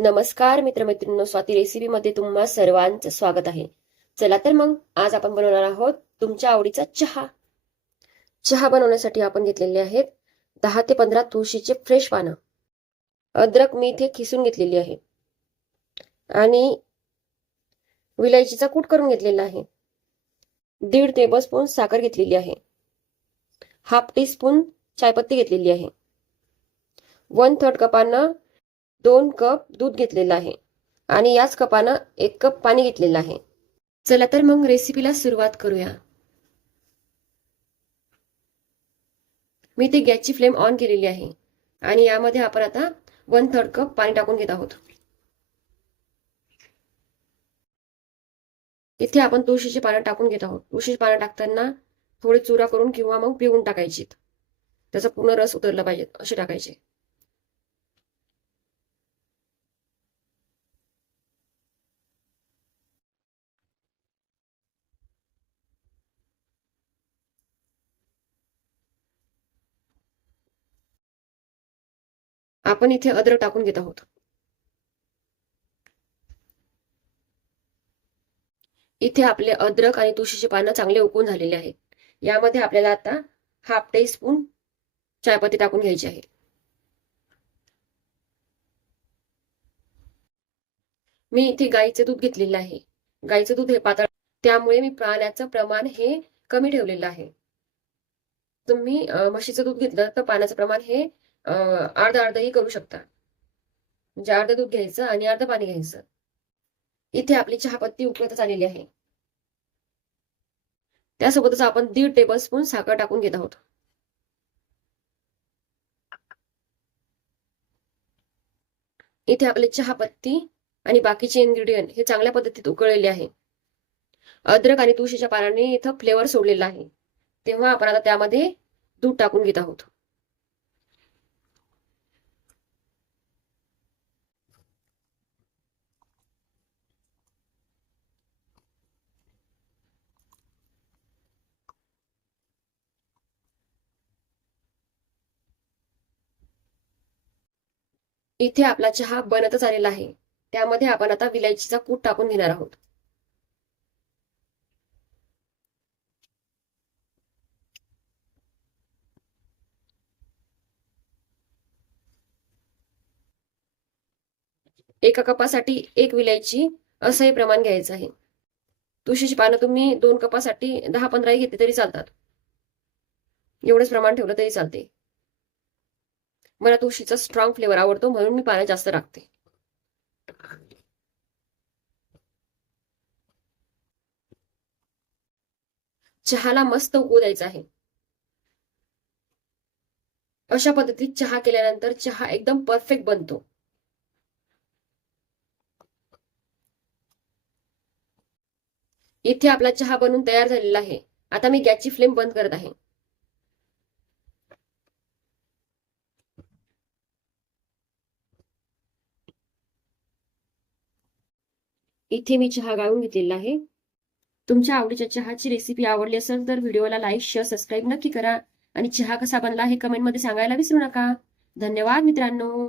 नमस्कार मित्रमैत्रिणींनो, स्वाती रेसिपी मध्ये तुम्हा सर्वांचं स्वागत आहे. चला तर मग आज आपण बनवणार आहोत तुमच्या आवडीचा चहा. चहा बनवण्यासाठी आपण घेतलेले आहेत 10 ते 15 तुळशीचे फ्रेश पानं. अद्रक मी इथे खिसून घेतलेली आहे आणि विलायचीचा कूट करून घेतलेला आहे. 1.5 टेबलस्पून साखर घेतलेली आहे. हाफ टी स्पून चायपत्ती घेतलेली आहे. 1/3 कपानं 2 कप दूध घेतलेलं आहे आणि याच कपानं 1 कप पाणी घेतलेलं आहे. चला तर मग रेसिपीला सुरुवात करूया. मी ते गॅसची फ्लेम ऑन केलेली आहे आणि यामध्ये आपण आता 1/3 कप पाणी टाकून घेत आहोत. इथे आपण तुळशीची पानं टाकून घेत आहोत. तुळशीची पानं टाकताना थोडी चुरा करून किंवा मग पिळून टाकायची. त्याचा पूर्ण रस उतरला पाहिजे असे टाकायचे. आपण इथे अद्रक टाकून घेत आहोत. इथे आपले अद्रक आणि तुळशीचे पानं चांगले उकळून झालेले आहेत. यामध्ये आपल्याला आता हाफ टी स्पून चायपत्ती टाकून घ्यायची आहे. मी इथे गाईचे दूध घेतलेलं आहे. गाईचं दूध हे पातळ, त्यामुळे मी पाण्याचं प्रमाण हे कमी ठेवलेलं आहे. तुम्ही म्हशीचं दूध घेतलं तर पाण्याचं प्रमाण हे अर्ध अर्धही करू शकता. म्हणजे अर्ध दूध घ्यायचं आणि अर्ध पाणी घ्यायचं. इथे आपली चहापत्ती उकळतच आलेली आहे. त्यासोबतच आपण 1.5 टेबलस्पून साखर टाकून घेत आहोत. इथे आपले चहापत्ती आणि बाकीचे इन्ग्रेडियंट हे चांगल्या पद्धतीत उकळलेले आहे. अद्रक आणि तुळशीच्या पानाने इथं फ्लेवर सोडलेला आहे. तेव्हा आपण आता त्यामध्ये दूध टाकून घेत आहोत. इथे आपला चहा बनतच आलेला आहे. त्यामध्ये आपण आता विलायचीचा कूट टाकून घेणार आहोत. एका कपासाठी 1 विलायची असं हे प्रमाण घ्यायचं आहे. तुळशीची पानं तुम्ही 2 कपासाठी 10-15 घेतले तरी चालतात. एवढंच प्रमाण ठेवलं तरी चालते. मला तुळशीचा स्ट्रॉंग फ्लेवर आवडतो म्हणून मी पानं जास्त टाकते. चहाला मस्त उकळू द्यायचा आहे. अशा पद्धतीत चहा केल्यानंतर चहा एकदम परफेक्ट बनतो. इथे आपला चहा बनून तयार झालेला आहे. आता मी गॅसची फ्लेम बंद करत आहे. इथे मी चहा गाळून घेतलेला आहे. तुमच्या आवडीच्या चहाची रेसिपी आवडली असेल तर व्हिडिओला लाईक, शेअर, सबस्क्राईब नक्की करा आणि चहा कसा बनला हे कमेंटमध्ये सांगायला विसरू नका. धन्यवाद मित्रांनो.